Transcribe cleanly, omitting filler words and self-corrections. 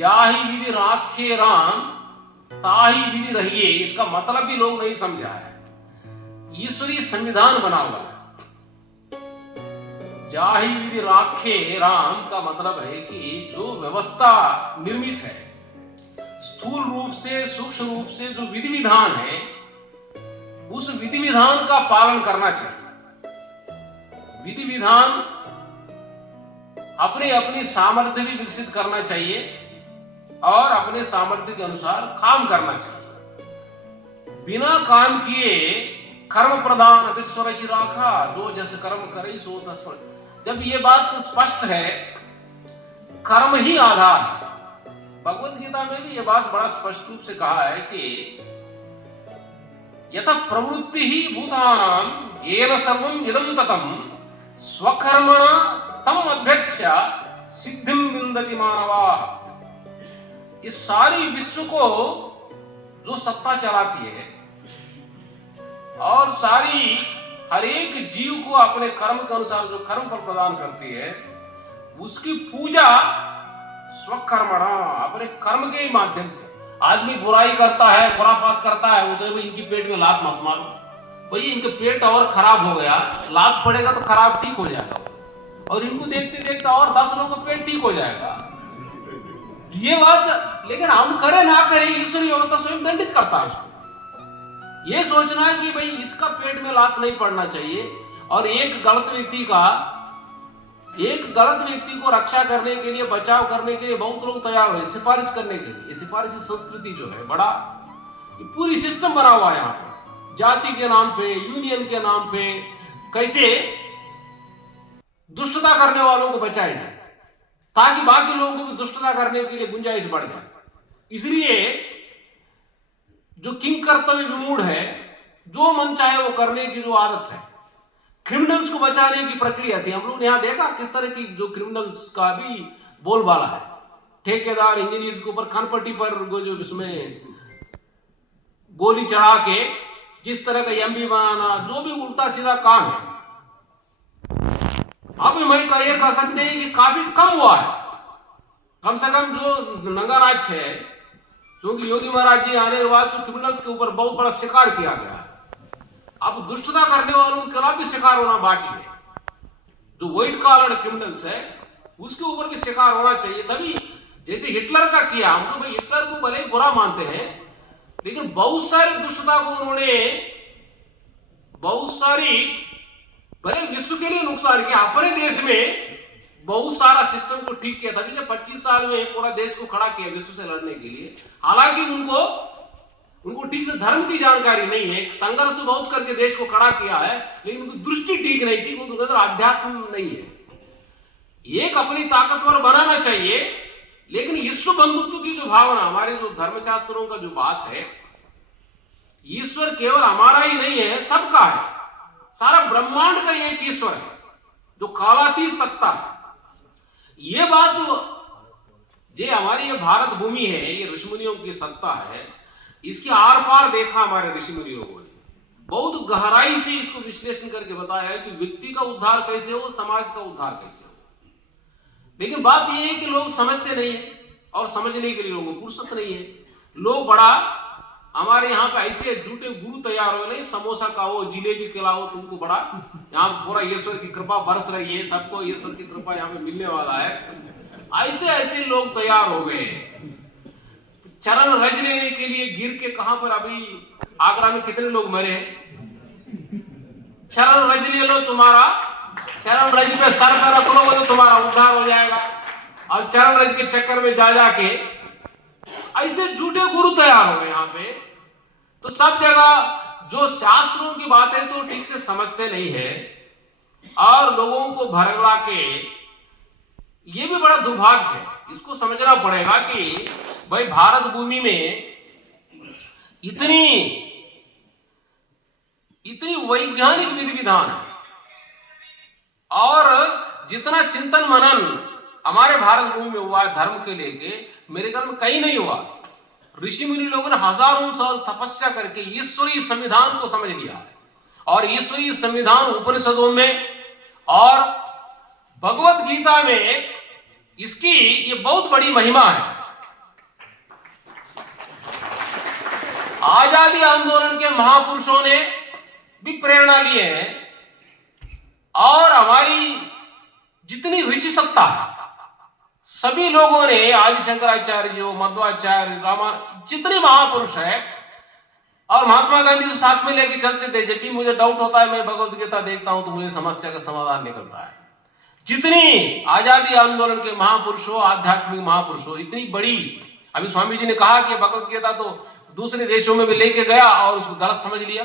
जाहि विधि राखे राम ताही विधि रहिए, इसका मतलब भी लोग नहीं समझा है। ईश्वरीय संविधान बना हुआ है। जाहि विधि राखे राम का मतलब है कि जो व्यवस्था निर्मित है, स्थूल रूप से सूक्ष्म रूप से जो विधि विधान है, उस विधि विधान का पालन करना चाहिए। विधि विधान अपनी अपनी सामर्थ्य भी विकसित करना चाहिए और अपने सामर्थ्य के अनुसार काम करना चाहिए। बिना काम किए कर्म प्रधान विश्व रचि राखा, जो जैसे कर्म करे सो तस। जब ये बात स्पष्ट है, कर्म ही आधार है। भगवत गीता में भी ये बात बड़ा स्पष्ट रूप से कहा है कि यतः प्रवृत्ति ही भूतानां येन सर्वं इदं ततं स्वकर्मणा तम अभ्यक्ष्य सिद्धिं विन्दति मानवाः। इस सारी विश्व को जो सत्ता चलाती है और सारी हर एक जीव को अपने कर्म के अनुसार जो कर्म फल प्रदान करती है, उसकी पूजा स्वकर्मणा, अपने कर्म के ही माध्यम से। आदमी बुराई करता है, खुराफात करता है, वो तो इनकी पेट में लात मत मारो, भाई इनके पेट और खराब हो गया, लात पड़ेगा तो खराब ठीक हो जाएगा, और इनको देखते देखते और 10 लोगों का पेट ठीक हो जाएगा। ये बात, लेकिन हम करें ना करें, ईश्वरीय व्यवस्था स्वयं दंडित करता है उसको। ये सोचना है कि भाई इसका पेट में लात नहीं पड़ना चाहिए, और एक गलत व्यक्ति को रक्षा करने के लिए, बचाव करने के लिए बहुत लोग तैयार हुए, सिफारिश करने के लिए। सिफारिशी संस्कृति जो है, बड़ा पूरी सिस्टम बना हुआ है यहाँ पे, जाति के नाम पे, यूनियन के नाम पे, कैसे दुष्टता करने वालों को बचाया जाए ताकि बाकी लोगों को भी दुष्टता करने के लिए गुंजाइश बढ़ जाए। इसलिए जो किंग कर्तव्य विमूढ़ है, जो मन चाहे वो करने की जो आदत है, क्रिमिनल्स को बचाने की प्रक्रिया थी। हम लोग ने यहां देखा किस तरह की जो क्रिमिनल्स का भी बोलबाला है, ठेकेदार इंजीनियर्स के ऊपर कानपट्टी पर जो इसमें गोली चढ़ा के जिस तरह का एमबी बनाना, जो भी उल्टा सीधा काम है, अब मैं ये कह सकते हैं कि काफी कम हुआ है। कम से कम जो नंगाराज है, क्योंकि योगी महाराज जी आने के बाद तो क्रिमिनल्स के ऊपर बहुत बड़ा शिकार किया गया है। अब दुष्टता करने वालों के खिलाफ भी शिकार होना बाकी है। जो व्हाइट कॉलर क्रिमिनल्स है, उसके ऊपर भी शिकार होना चाहिए। तभी जैसे हिटलर का किया, हम तो भाई हिटलर को भले बुरा मानते हैं, लेकिन बहुत सारी दुष्टता को उन्होंने, बहुत सारी भले विश्व के लिए नुकसान किया, अपने देश में बहुत सारा सिस्टम को ठीक किया था। 25 साल में पूरा देश को खड़ा किया विश्व से लड़ने के लिए। हालांकि उनको ठीक से धर्म की जानकारी नहीं है, संघर्ष तो बहुत करके देश को खड़ा किया है, लेकिन उनकी दृष्टि ठीक नहीं थी, उनके अंदर अध्यात्म नहीं है। एक अपनी ताकतवर बनाना चाहिए, लेकिन ईश्वर बंधुत्व की जो भावना, हमारे जो धर्मशास्त्रों का जो बात है, ईश्वर केवल हमारा ही नहीं है, सबका है। सारा ब्रह्मांड का एक ईश्वर है जो कालातीत सत्ता है। ये बात, ये हमारी ये भारत भूमि है, ये ऋषिमुनियों की सत्ता है, इसके आर पार देखा हमारे ऋषिमुनि लोगों ने। बहुत गहराई से इसको विश्लेषण करके बताया है कि व्यक्ति का उद्धार कैसे हो, समाज का उद्धार कैसे हो। लेकिन बात यह है कि लोग समझते नहीं है, और समझने के लिए लोगों को फुर्सत नहीं है। लोग बड़ा हमारे यहाँ पे ऐसे झूठे गुरु तैयार हो, नहीं समोसा खाओ, जिलेबी खिलाओ, तुमको बड़ा यहाँ पूरा ईश्वर की कृपा बरस रही है, सबको ईश्वर की कृपा यहाँ पे मिलने वाला है। ऐसे ऐसे लोग तैयार हो गए, चरण रज लेने के लिए गिर के। कहां पर अभी आगरा में कितने लोग मरे हैं? चरण रज ले लो, तुम्हारा चरण रज पे सर पे रख लो तो तुम्हारा उद्धार हो जाएगा। और चरण रज के चक्कर में जा जाके ऐसे झूठे गुरु तैयार हो गए यहाँ पे। तो सब जगह जो शास्त्रों की बातें तो ठीक से समझते नहीं है, और लोगों को भरला के, ये भी बड़ा दुर्भाग्य है। इसको समझना पड़ेगा कि भाई भारत भूमि में इतनी वैज्ञानिक विधि विधान है, और जितना चिंतन मनन हमारे भारत भूमि में हुआ है धर्म के लेके, मेरे घर में कहीं नहीं हुआ। ऋषि मुनि लोगों ने हजारों साल तपस्या करके ईश्वरीय संविधान को समझ लिया है, और ईश्वरीय संविधान उपनिषदों में और भगवत गीता में इसकी ये बहुत बड़ी महिमा है। आजादी आंदोलन के महापुरुषों ने भी प्रेरणा लिए हैं, और हमारी जितनी ऋषि सत्ता सभी लोगों ने, आदि शंकराचार्य जी, मध्वाचार्य, रामा, जितने महापुरुष है, और महात्मा गांधी तो साथ में लेके चलते थे। जब भी मुझे डाउट होता है, मैं भगवत गीता देखता हूं तो मुझे समस्या का समाधान निकलता है। जितनी आजादी आंदोलन के महापुरुषों, आध्यात्मिक महापुरुषों, इतनी बड़ी, अभी स्वामी जी ने कहा कि भगवत गीता तो दूसरे देशों में भी लेके गया और उसको गलत समझ लिया।